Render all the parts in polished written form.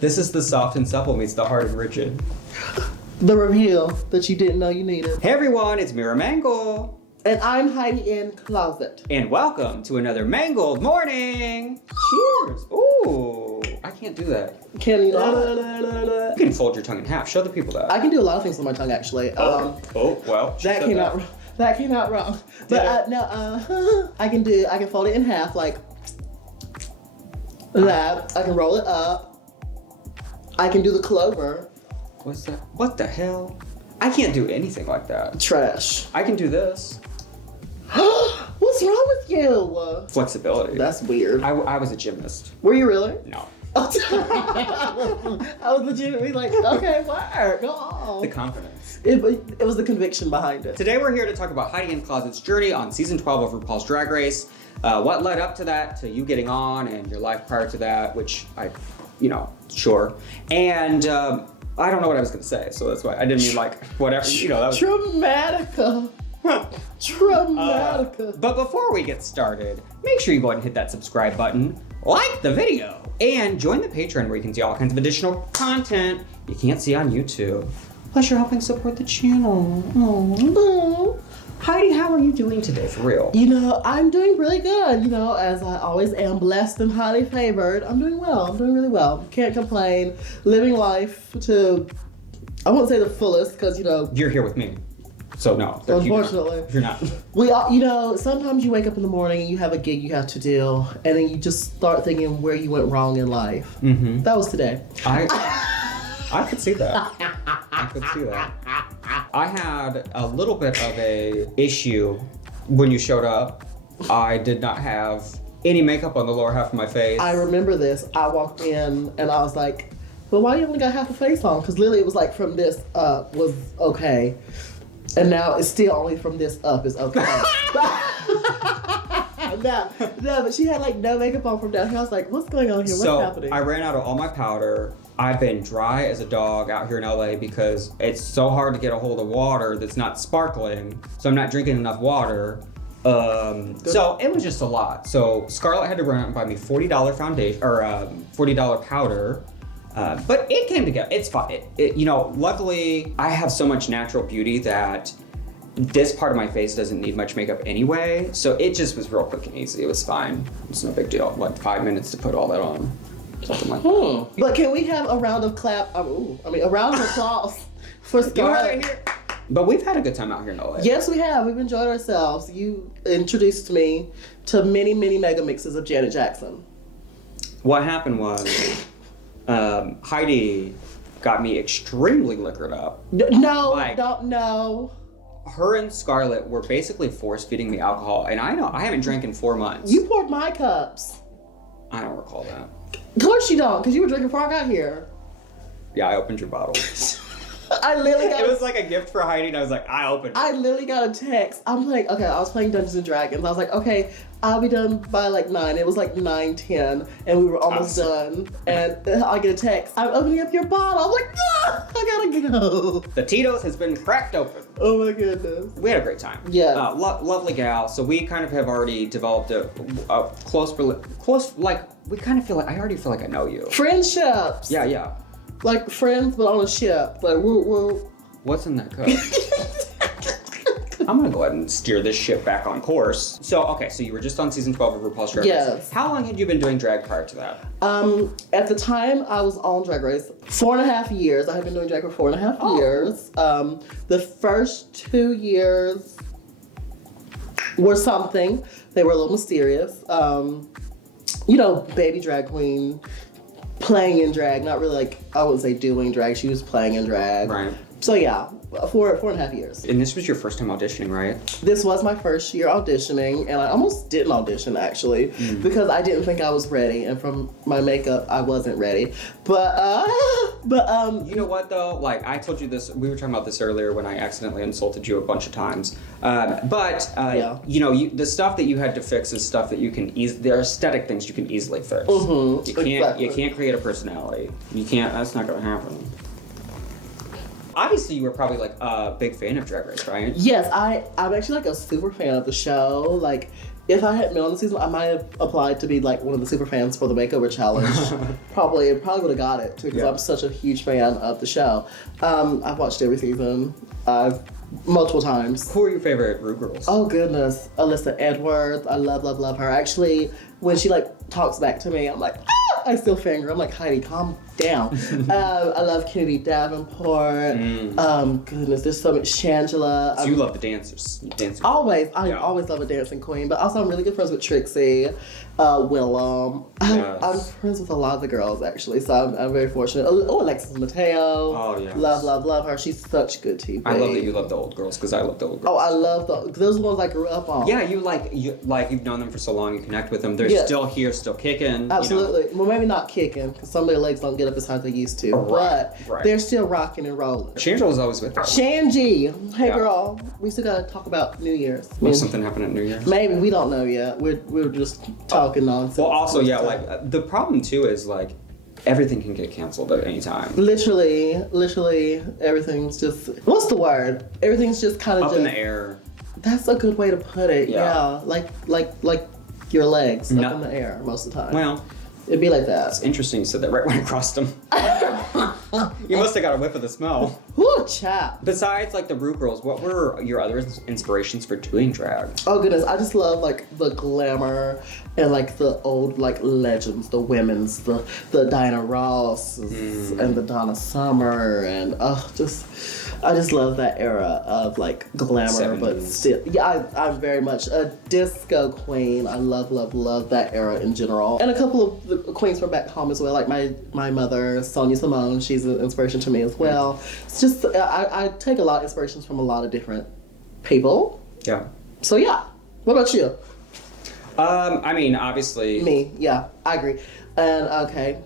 This is the soft and supple meets the hard and rigid. The reveal that you didn't know you needed. Hey everyone, it's Mera Mangle. And I'm Heidi in Closet. And welcome to another Mangled morning. Cheers. Ooh, I can't do that. Can you not? You can fold your tongue in half. Show the people that. I can do a lot of things with my tongue, actually. Well. That came out wrong. But I can fold it in half like that. I can roll it up. I can do the clover. What's that? What the hell? I can't do anything like that. Trash. I can do this. What's wrong with you? Flexibility. That's weird. I was a gymnast. Were you really? No. I was legitimately like, okay, work, go on. The confidence. It was the conviction behind it. Today we're here to talk about Heidi in Closet's journey on season 12 of RuPaul's Drag Race. What led up to that, to you getting on, and your life prior to that, which sure. And I don't know what I was gonna say, so that's why I didn't mean like whatever, that was Dramatica. Dramatica. But before we get started, make sure you go ahead and hit that subscribe button, like the video, and join the Patreon where you can see all kinds of additional content you can't see on YouTube. Plus, you're helping support the channel. Aww. Heidi, how are you doing today, for real? I'm doing really good. As I always am, blessed and highly favored. I'm doing well. I'm doing really well. Can't complain. Living life to, I won't say the fullest, because, You're here with me. So no. Unfortunately. You're not. We all, sometimes you wake up in the morning and you have a gig you have to do, and then you just start thinking where you went wrong in life. Mm-hmm. That was today. I could see that. I could see that. I had a little bit of a issue when you showed up. I did not have any makeup on the lower half of my face. I remember this. I walked in and I was like, well, why you only got half a face on? Because literally it was like from this up was okay. And now it's still only from this up is okay. No, but she had like no makeup on from down here. I was like, what's going on here? What's happening? I ran out of all my powder. I've been dry as a dog out here in LA because it's so hard to get a hold of water that's not sparkling. So I'm not drinking enough water. So it was just a lot. So Scarlett had to run out and buy me $40 foundation or $40 powder. But it came together. It's fine. Luckily I have so much natural beauty that this part of my face doesn't need much makeup anyway. So it just was real quick and easy. It was fine. It's no big deal. Like 5 minutes to put all that on. Something like that. But can we have a round of a round of applause for Scarlett? But we've had a good time out here in LA. Yes, we have. We've enjoyed ourselves. You introduced me to many, many mega mixes of Janet Jackson. What happened was Heidi got me extremely liquored up. No. Her and Scarlett were basically force feeding me alcohol, and I haven't drank in 4 months. You poured my cups. I don't recall that. Of course you don't, because you were drinking before I got here. Yeah, I opened your bottle. I literally got it was like a gift for Heidi, and I was like, I opened it. I literally got a text. I'm like, okay, I was playing Dungeons and Dragons. I was like, okay, I'll be done by like 9. It was like 9:10, and we were almost done. And I get a text. I'm opening up your bottle. I'm like, I gotta go. The Tito's has been cracked open. Oh my goodness. We had a great time. Yeah. Lovely gal. So we kind of have already developed a close, like, we kind of feel like, I already feel like I know you. Friendships. Yeah. Like friends, but on a ship. Like, we're... What's in that cup? I'm gonna go ahead and steer this ship back on course. So you were just on season 12 of RuPaul's Drag Race. Yes. How long had you been doing drag prior to that? At the time I was on Drag Race, 4.5 years. I had been doing drag for 4.5 years. The first 2 years were something. They were a little mysterious. Baby drag queen, playing in drag, not really like, I wouldn't say doing drag, she was playing in drag. Right. So yeah, 4.5 years. And this was your first time auditioning, right? This was my first year auditioning, and I almost didn't audition actually, because I didn't think I was ready, and from my makeup, I wasn't ready. But you know what though? Like I told you this, we were talking about this earlier when I accidentally insulted you a bunch of times. The stuff that you had to fix is stuff that you can there are aesthetic things you can easily fix. Mm-hmm. You can't create a personality. You can't. That's not gonna happen. Obviously, you were probably like a big fan of Drag Race, right? Yes, I'm actually like a super fan of the show. Like, if I hadn't been on the season, I might have applied to be like one of the super fans for the makeover challenge. probably would have got it too, because I'm such a huge fan of the show. I've watched every season. Multiple times. Who are your favorite Ru girls? Oh goodness, Alyssa Edwards. I love her. Actually, when she like talks back to me, I'm like, ah! I still fangirl. I'm like, Heidi, calm down. I love Kennedy Davenport. Goodness, there's so much. Shangela. So you love the dancers. Always. I always love a dancing queen. But also, I'm really good friends with Trixie, Willem. I'm friends with a lot of the girls, actually. So I'm very fortunate. Oh, Alexis Mateo. Oh, yeah. Love her. She's such good TV. I love that you love the old girls, because I love the old girls. Oh, I love those are the ones I grew up on. Yeah, you've known them for so long, you connect with them. They're still here, still kicking. Absolutely. You know. Well, maybe not kicking, because some of their legs don't get up as high as they used to. But they're still rocking and rolling. Shangela was always with her. Shanji. Hey, girl. We still got to talk about New Year's. Will something happen at New Year's? Maybe. We don't know yet. We're just talking nonsense. Well, also, like, the problem, too, is, like, everything can get canceled at any time. Literally, everything's just... What's the word? Everything's just kind of up in the air. That's a good way to put it. Yeah. Like your legs up in the air most of the time. Well... It'd be like that. It's interesting you said that right when I crossed them. You must have got a whiff of the smell. Whoo, chap. Besides, like, the Ru girls, what were your other inspirations for doing drag? Oh, goodness. I just love, like, the glamour and, like, the old, like, legends, the women's, the Diana Ross and the Donna Summer. And, I just love that era of, like, glamour. 70s. But still, I'm very much a disco queen. I love that era in general. And a couple of the queens from back home as well, like my mother, Sonia Simone. She's an inspiration to me as well. It's just, I take a lot of inspirations from a lot of different people. Yeah. So, yeah. What about you? I mean, obviously... Me, yeah. I agree. And, okay.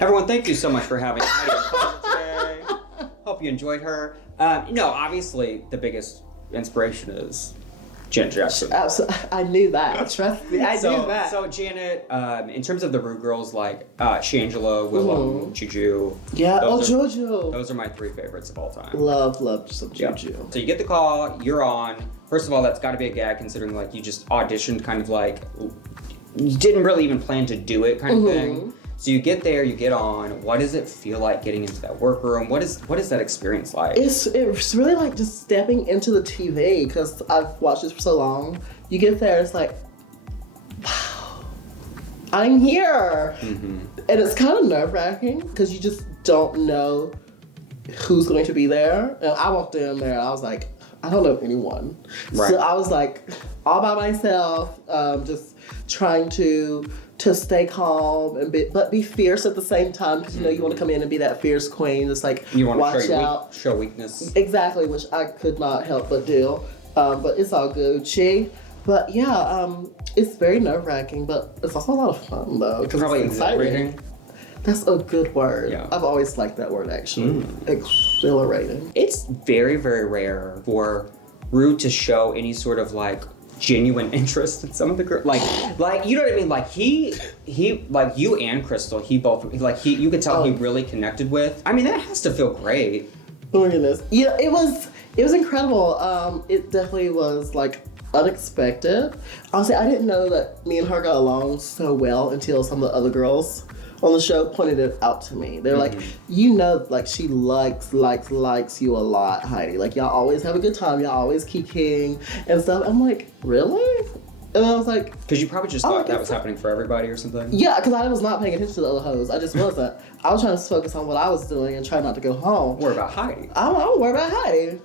Everyone, thank you so much for having Heidi today. Hope you enjoyed her. Obviously, the biggest inspiration is Janet Jackson. Absolutely. I knew that. Trust me, I knew that. So Janet, in terms of the Ru girls, like Shangela, Willem, Juju. Yeah, Juju. Those are my 3 favorites of all time. Love some Juju. Yeah. So you get the call, you're on. First of all, that's got to be a gag, considering like you just auditioned, kind of like you didn't really even plan to do it, kind of thing. So you get there, you get on. What does it feel like getting into that workroom? What is that experience like? It's really like just stepping into the TV, because I've watched this for so long. You get there, it's like, wow, I'm here. And it's kind of nerve-wracking, because you just don't know who's going to be there. And I walked in there, and I was like, I don't know anyone. Right. So I was like all by myself, just trying to stay calm and but be fierce at the same time, because you want to come in and be that fierce queen, just like you want watch to out, show weakness. Exactly, which I could not help but do. But it's all Gucci. But yeah, it's very nerve-wracking, but it's also a lot of fun though. Probably exhilarating. That's a good word. Yeah. I've always liked that word, actually. Exhilarating. It's very, very rare for Ru to show any sort of like genuine interest in some of the girls. Like you know what I mean? Like he like you and Crystal, you could tell he really connected with. I mean, that has to feel great. Oh my goodness. Yeah, it was incredible. It definitely was like unexpected. Honestly, I didn't know that me and her got along so well until some of the other girls on the show pointed it out to me. They're like, like she likes you a lot, Heidi. Like, y'all always have a good time. Y'all always kikiing and stuff. I'm like, really? And I was like... Because you probably just thought that was happening for everybody or something? Yeah, because I was not paying attention to the other hoes. I just wasn't. I was trying to focus on what I was doing and try not to go home. Worry about Heidi. I don't worry about Heidi.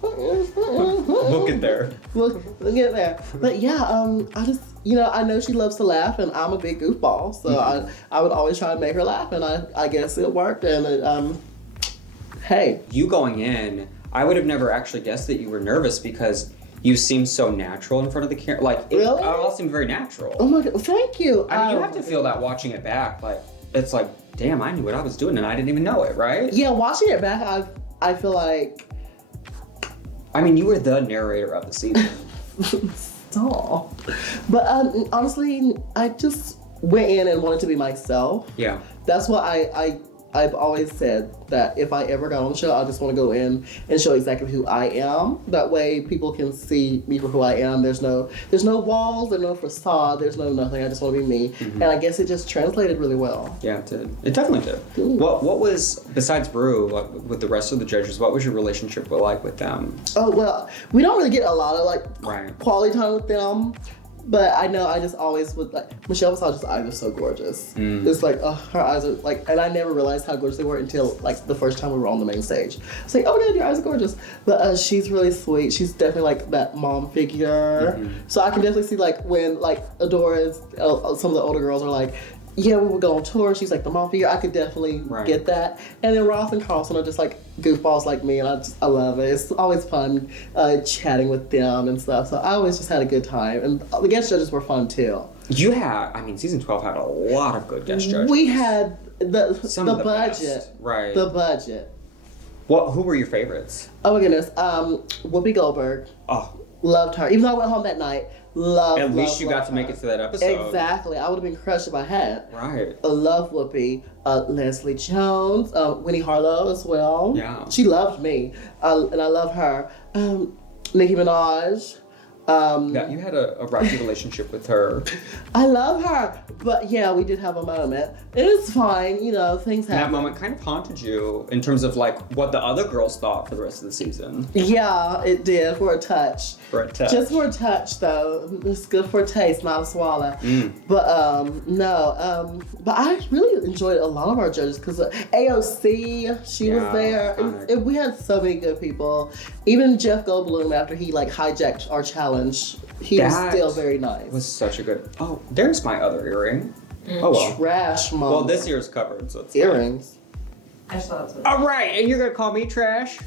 We'll get there. We'll get there. But yeah, I just, I know she loves to laugh, and I'm a big goofball, so I would always try to make her laugh, and I guess it worked. And hey, you going in, I would have never actually guessed that you were nervous, because you seem so natural in front of the camera. Like, it all seemed very natural. Oh my god, thank you. I mean, you have to feel that watching it back. Like, it's like, damn, I knew what I was doing, and I didn't even know it, right? Yeah, watching it back, I feel like. I mean, you were the narrator of the season. Stop. But honestly, I just went in and wanted to be myself. Yeah. That's what I I've always said that if I ever got on the show, I just want to go in and show exactly who I am. That way people can see me for who I am. There's no walls, there's no facade, there's no nothing. I just want to be me. And I guess it just translated really well. Yeah, it did. It definitely did. What was, besides Brew, like, with the rest of the judges, what was your relationship like with them? Oh, well, we don't really get a lot of quality time with them. But I know I just always would Michelle Visage's eyes are so gorgeous. It's like, her eyes are and I never realized how gorgeous they were until the first time we were on the main stage. It's like, oh my God, your eyes are gorgeous. But she's really sweet. She's definitely that mom figure. So I can definitely see when Adora's, some of the older girls are like, yeah, we would go on tour. She's like the mom figure. I could definitely get that. And then Ross and Carlson are just goofballs like me, and I love it. It's always fun chatting with them and stuff. So I always just had a good time. And the guest judges were fun too. You had, season 12 had a lot of good guest judges. We had the budget. Best. Right. The budget. Who were your favorites? Oh my goodness. Whoopi Goldberg. Oh. Loved her. Even though I went home that night, At least you got to make it to that episode. Exactly. I would have been crushed if I had. Right. I love Whoopi. Leslie Jones. Winnie Harlow as well. Yeah. She loved me. And I love her. Nicki Minaj. Yeah, you had a rocky relationship with her. I love her. But yeah, we did have a moment. It was fine. Things happen. That moment kind of haunted you in terms of what the other girls thought for the rest of the season. Yeah, it did. For a touch. For a touch. Just for a touch, though. It's good for a taste, not a swallow. But no. But I really enjoyed a lot of our judges because AOC, she was there. We had so many good people. Even Jeff Goldblum, after he hijacked our challenge, he was still very nice. Was such a good. Oh, there's my other earring. Oh well. Trash, mom. Well, this year's covered, so it's earrings. I saw it. All right, and you're gonna call me trash?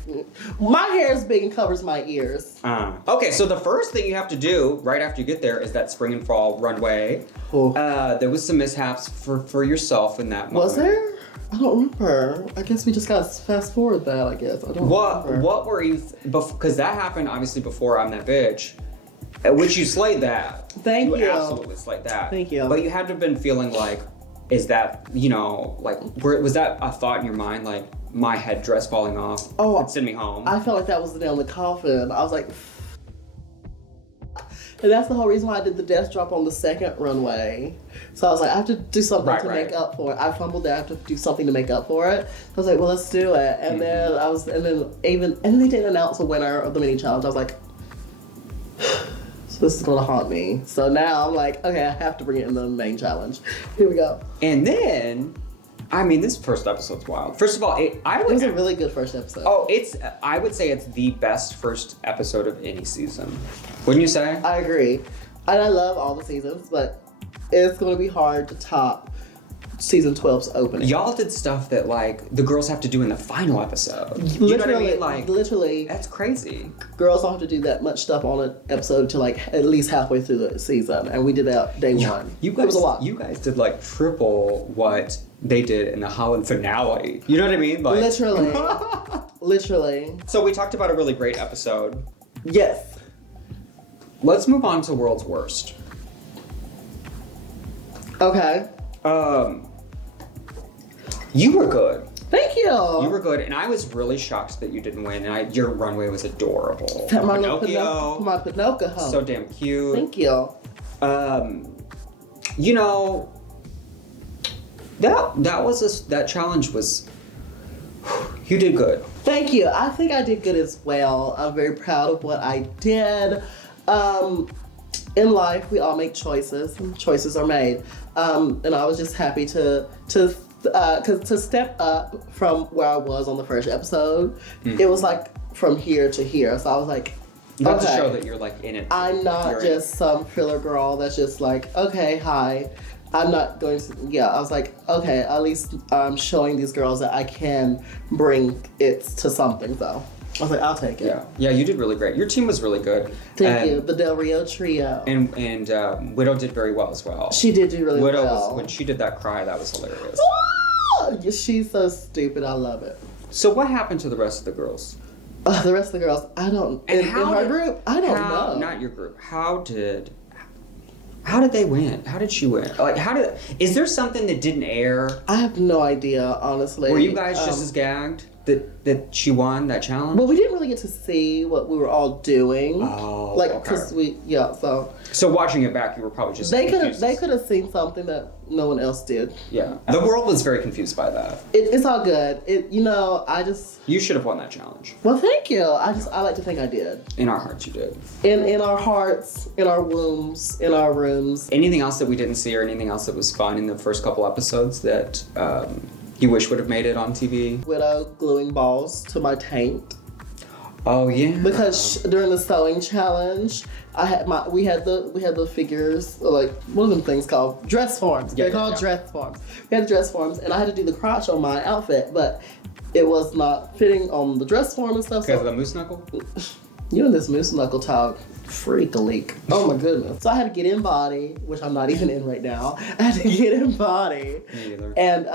My hair is big and covers my ears. Okay, so the first thing you have to do right after you get there is that spring and fall runway. There was some mishaps for yourself in that moment. Was there? I don't remember. I guess we just got to fast forward that. I guess I don't remember. What were you? Because that happened obviously before I'm That Bitch. Which you slayed that. Thank you. You absolutely slayed that. Thank you. But you had to have been feeling is that, was that a thought in your mind, my headdress falling off would send me home? I felt like that was the nail in the coffin. I was like, and that's the whole reason why I did the death drop on the second runway. So I was like, I have to do something to make up for it. I fumbled there. I have to do something to make up for it. I was like, well, let's do it. And then then they didn't announce a winner of the mini challenge. I was like, this is gonna haunt me. So now I'm like, okay, I have to bring it in the main challenge. Here we go. And then, this first episode's wild. First of all, it was a really good first episode. Oh, I would say it's the best first episode of any season. Wouldn't you say? I agree. And I love all the seasons, but it's gonna be hard to top season 12's opening. Y'all did stuff that the girls have to do in the final episode. You know what I mean? Literally. That's crazy. Girls don't have to do that much stuff on an episode to at least halfway through the season, and we did that day one. It was a lot. You guys did triple what they did in the Holland finale. You know what I mean? Literally. Literally. So we talked about a really great episode. Yes. Let's move on to World's Worst. Okay. You were good. Thank you. You were good, and I was really shocked that you didn't win. And your runway was adorable. My Pinocchio. So damn cute. Thank you. That challenge was. You did good. Thank you. I think I did good as well. I'm very proud of what I did. In life, we all make choices, and choices are made. And I was just happy to step up from where I was on the first episode. It was from here to here. So I was like, you got to show that you're in it. I'm not just some filler girl that's just okay, hi. I'm not going to, I was like, okay, at least I'm showing these girls that I can bring it to something, though. I was like, I'll take it. Yeah, you did really great. Your team was really good. Thank you. The Del Rio trio. And Widow did very well as well. She did do really well. Widow, when she did that cry, that was hilarious. She's so stupid. I love it. So what happened to the rest of the girls? The rest of the girls, I don't. In her group, I don't know. Not your group. How did they win? How did she win? Like, is there something that didn't air? I have no idea, honestly. Were you guys just as gagged that she won that challenge? Well, we didn't really get to see what we were all doing. Oh, like, because So watching it back, you were probably just they could have seen something that no one else did. Yeah, the world was very confused by that. It's all good. You should have won that challenge. Well, thank you. I like to think I did. In our hearts, you did. In our hearts, in our wombs, in our rooms. Anything else that we didn't see, or anything else that was fun in the first couple episodes that you wish would have made it on TV? Widow gluing balls to my taint. Oh yeah. Because during the sewing challenge, we had the figures, like, what are them things called? Dress forms. They're called dress forms. We had dress forms, and I had to do the crotch on my outfit, but it was not fitting on the dress form and stuff. Because of the moose knuckle? You and this moose knuckle talk. Freak a leak. Oh my goodness. So I had to get in body, which I'm not even in right now. I had to get in body. Me either. And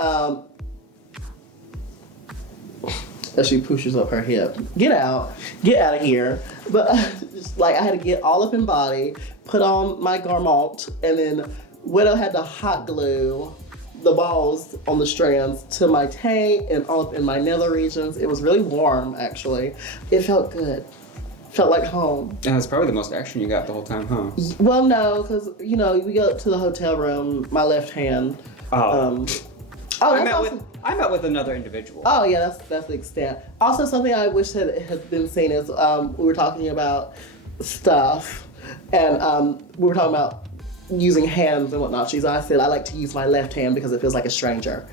as she pushes up her hip. Get out of here. But I had to get all up in body, put on my garment, and then Widow had to hot glue the balls on the strands to my taint and all up in my nether regions. It was really warm, actually. It felt good. Felt like home. And that's probably the most action you got the whole time, huh? Well, no, because, we go up to the hotel room, my left hand. I met with another individual. Oh, yeah, that's the extent. Also, something I wish had been seen is we were talking about stuff, and we were talking about using hands and whatnot. I said I like to use my left hand because it feels like a stranger.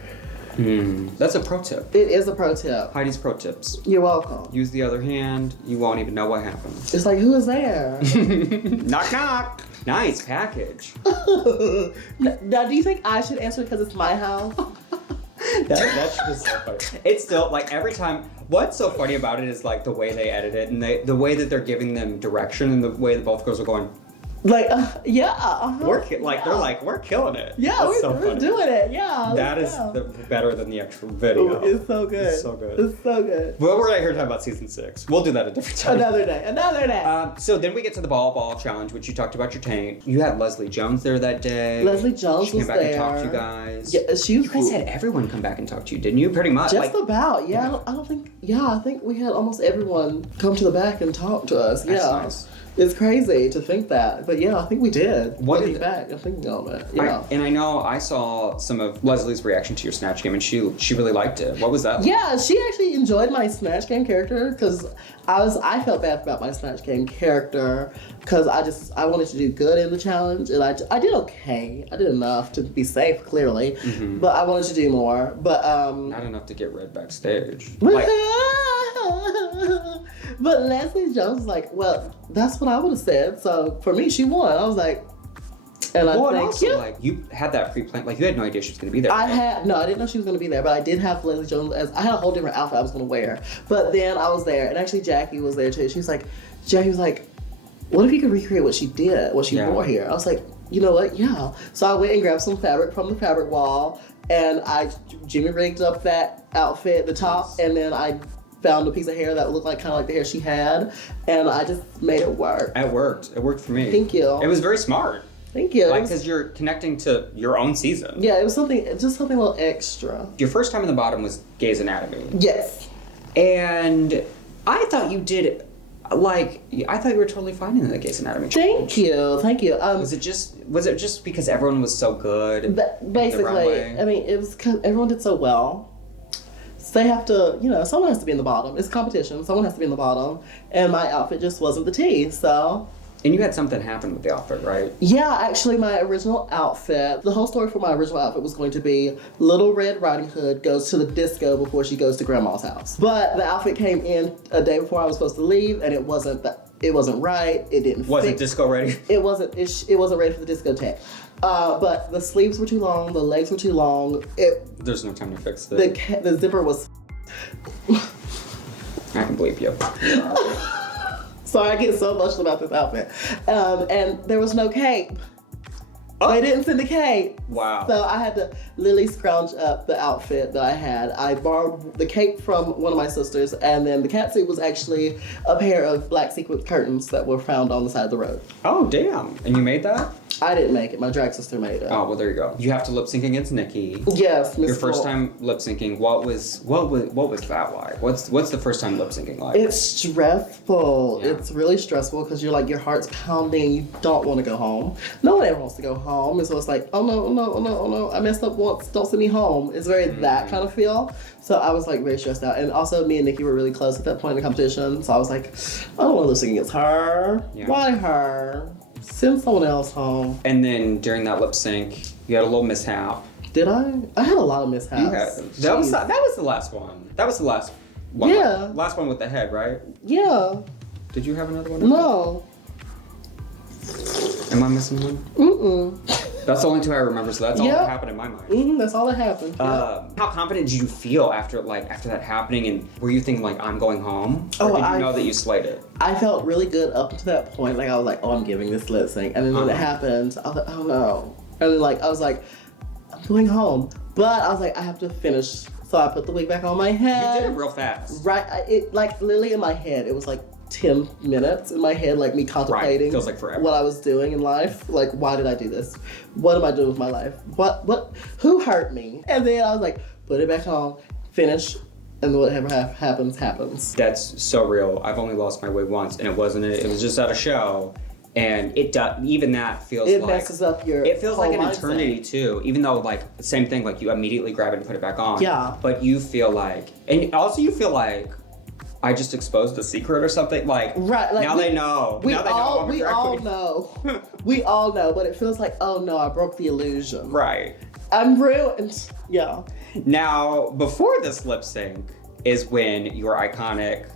That's a pro tip. It is a pro tip. Heidi's pro tips. You're welcome. Use the other hand. You won't even know what happened. It's like, who is there? Knock, knock. Nice package. Now, do you think I should answer it because it's my house? That's just so funny. It's still, like, every time, what's so funny about it is, like, the way they edit it and the way that they're giving them direction and the way that both girls are going, like, they're like, we're killing it. Yeah, we're doing it. Yeah. That is better than the actual video. Ooh, it's so good. It's so good. It's so good. Well, we're not here talking about season 6. We'll do that a different time. Another day. So then we get to the ball challenge, which you talked about your taint. You had Leslie Jones there that day. Leslie Jones she was there. Came back and talked to you guys. Yeah, she was. You guys had everyone come back and talk to you, didn't you? Pretty much. Just about. Yeah. I don't think. Yeah, I think we had almost everyone come to the back and talk to us. That's yeah. Nice. It's crazy to think that, but yeah, I think we did. Looking back, I'm thinking all that. Yeah. I know I saw some of Leslie's reaction to your Snatch Game, and she really liked it. What was that like? Yeah, she actually enjoyed my Snatch Game character because I felt bad about my Snatch Game character because I wanted to do good in the challenge, and I did okay. I did enough to be safe, clearly, but I wanted to do more. But not enough to get red backstage. But Leslie Jones was like, well, that's what I would have said. So for me, she won. I was like, and I thank you. Like, you had that pre-planned, like, you had no idea she was going to be there. I didn't know she was going to be there, but I did have Leslie Jones I had a whole different outfit I was going to wear. But then I was there, and actually Jackie was there too. Jackie was like, what if you could recreate what she did, what she wore here? I was like, you know what? Yeah. So I went and grabbed some fabric from the fabric wall, and I Jimmy rigged up that outfit, the top, and then I found a piece of hair that looked like kind of like the hair she had, and I just made it work. It worked. It worked for me. Thank you. It was very smart. Thank you. Like, because you're connecting to your own season. Yeah, it was something a little extra. Your first time in the bottom was Grey's Anatomy. Yes. And I thought you did, I thought you were totally fine in the Grey's Anatomy challenge. Thank you. Was it just because everyone was so good? Basically, I mean, it was because everyone did so well. So they have to, someone has to be in the bottom. It's competition. Someone has to be in the bottom. And my outfit just wasn't the tea, so. And you had something happen with the outfit, right? Yeah, actually, my original outfit, the whole story for my original outfit was going to be Little Red Riding Hood goes to the disco before she goes to Grandma's house. But the outfit came in a day before I was supposed to leave, and it wasn't right. It didn't fit. Wasn't disco ready? It wasn't ready for the discotheque. But the sleeves were too long, the legs were too long. There's no time to fix it. The zipper was. I can believe you. Sorry, I get so emotional about this outfit. And there was no cape. Oh. They didn't send the cape. Wow. So I had to literally scrounge up the outfit that I had. I borrowed the cape from one of my sisters, and then the catsuit was actually a pair of black sequin curtains that were found on the side of the road. Oh, damn. And you made that? I didn't make it. My drag sister made it. Oh well, there you go. You have to lip sync against Nikki. Yes, Miss Your first Bull. time lip syncing. What was that like? What's the first time lip syncing like? It's stressful. Yeah. It's really stressful because you're like, your heart's pounding. You don't want to go home. No one ever wants to go home. And so it's like, oh no, I messed up once. Don't send me home. It's very that kind of feel. So I was like very stressed out. And also me and Nikki were really close at that point in the competition. So I was like, I don't want to lip sync against her. Yeah. Why her? Send someone else home. And then during that lip sync, you had a little mishap. Did I? I had a lot of mishaps. That was the last one. That was the last one. Yeah. Last one with the head, right? Yeah. Did you have another one? No. Am I missing one? Mm-mm. That's the only two I remember, so that's all that happened in my mind. Mm-hmm, that's all that happened. How confident did you feel after that happening, and were you thinking like, I'm going home? Or did you know that you slayed it? I felt really good up to that point. Like I was like, oh, I'm giving this lip sync, and then when it happened, I was like, oh no, and then like I was like, I'm going home, but I was like, I have to finish. So I put the wig back on my head. You did it real fast. Right, it like literally in my head, it was like 10 minutes in my head, like me contemplating Feels like forever. what I was doing in life. Like, why did I do this? What am I doing with my life? Who hurt me? And then I was like, put it back on, finish, and whatever happens, happens. That's so real. I've only lost my wig once, and it was just at a show. And even that feels It like... messes up your It feels whole like an mindset. eternity, too. Even though, like, same thing, like, you immediately grab it and put it back on. Yeah. But you feel like... And also you feel like, I just exposed a secret or something. Like, right, like now they know. We now they know I'm a we drag all queen. know. We all know, but it feels like, oh no, I broke the illusion. Right. I'm ruined. Yeah. Now, before this lip sync is when your iconic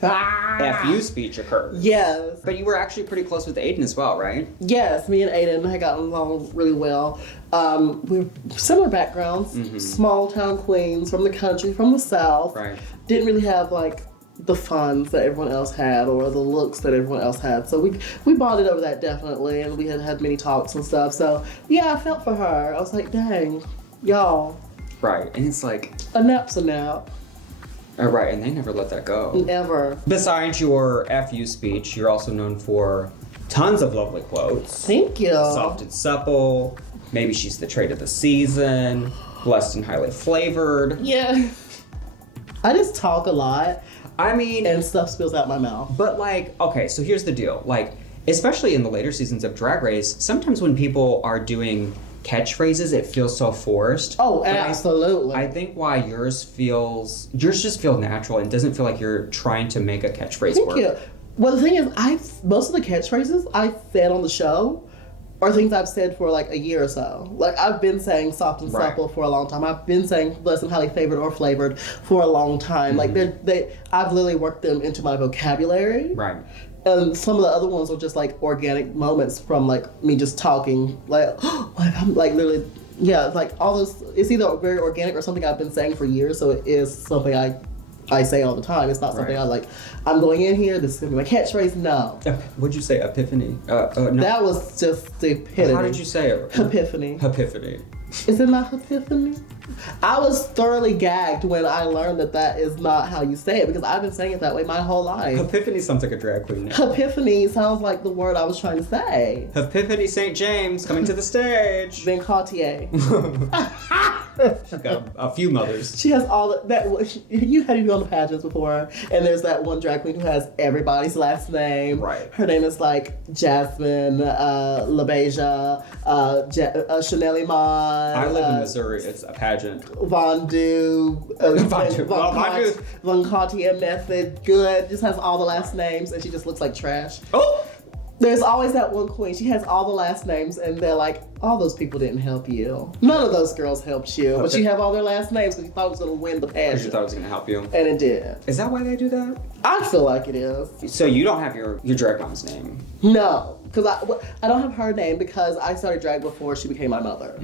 FU speech occurred. Yes. But you were actually pretty close with Aiden as well, right? Yes, me and Aiden had gotten along really well. We're similar backgrounds, small town queens from the country, from the South. Right. Didn't really have like the funds that everyone else had or the looks that everyone else had. So we bonded over that definitely, and we had many talks and stuff. So yeah, I felt for her. I was like, dang, y'all. Right. And it's like... A nap's a nap. Right, and they never let that go. Never. Besides your FU speech, you're also known for tons of lovely quotes. Thank you. Soft and supple. Maybe she's the trait of the season. Blessed and highly flavored. Yeah. I just talk a lot. I mean... And stuff spills out my mouth. But like, okay, so here's the deal. Like, especially in the later seasons of Drag Race, sometimes when people are doing catchphrases, it feels so forced. Oh, But absolutely. I think why yours just feel natural and doesn't feel like you're trying to make a catchphrase Thank work. you. Well, the thing is, most of the catchphrases I said on the show are things I've said for like a year or so. Like I've been saying soft and supple for a long time. I've been saying blessed and highly favored or flavored for a long time. Like I've literally worked them into my vocabulary. Right. And some of the other ones are just like organic moments from like me just talking. Like, I'm like literally, yeah, like all those. It's either very organic or something I've been saying for years. So it is something I say all the time. It's not something I like, I'm going in here, this is going to be my catchphrase. No. What'd you say? Epiphany? No. That was just the epitome. How did you say it? Epiphany. Epiphany. Is it not epiphany? I was thoroughly gagged when I learned that is not how you say it, because I've been saying it that way my whole life. Epiphany sounds like a drag queen name. Epiphany sounds like the word I was trying to say. Epiphany St. James coming to the stage. Then Cartier. She's got a few mothers. She has all that. You had you on the pageants before, and there's that one drag queen who has everybody's last name. Right. Her name is like Jasmine, LaBeija, Chanel Iman. I live in Missouri. It's a pageant. Vendu, Von Cartier Method, Good, just has all the last names, and she just looks like trash. Oh! There's always that one queen. She has all the last names, and they're like, all those people didn't help you. None of those girls helped you, but you have all their last names because you thought it was going to win the Because pageant. you thought it was going to help you. And it did. Is that why they do that? I feel like it is. So you don't have your drag mom's name? No, because I don't have her name because I started drag before she became my mother.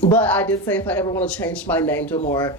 But I did say if I ever want to change my name to a more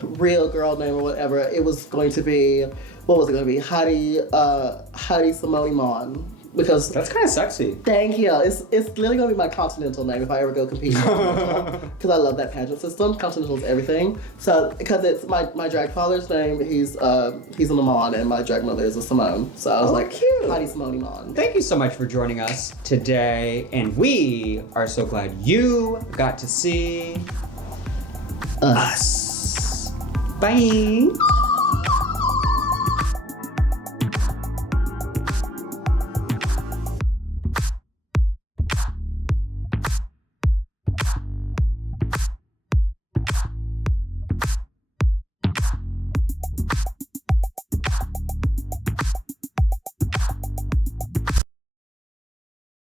real girl name or whatever, it was going to be, what was it going to be? Heidi Simone Mon. because That's kind of sexy. thank you. It's literally gonna be my continental name if I ever go compete. Because I love that pageant system. Continental is everything. So because it's my drag father's name, he's an Amon, and my drag mother is a Simone. So I was like, cute. Heidi Simone Amon. Thank you so much for joining us today, and we are so glad you got to see us. Bye.